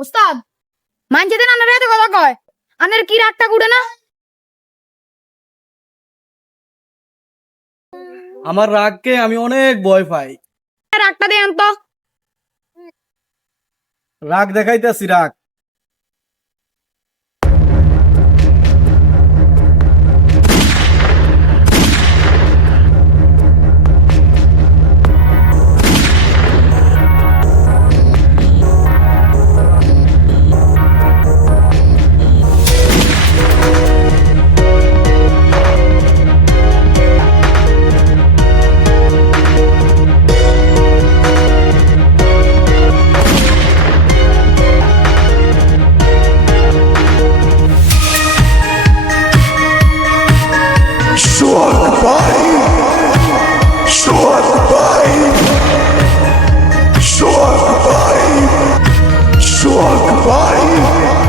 ওস্তাদ মানছে দেন আনার এত কথা কয় আনের কি রাগটা কুড়ে না আমার রাগকে আমি অনেক ভয় পাই। রাগটা দেন তো রাগ দেখাইতেছি রাগ। Sure, goodbye.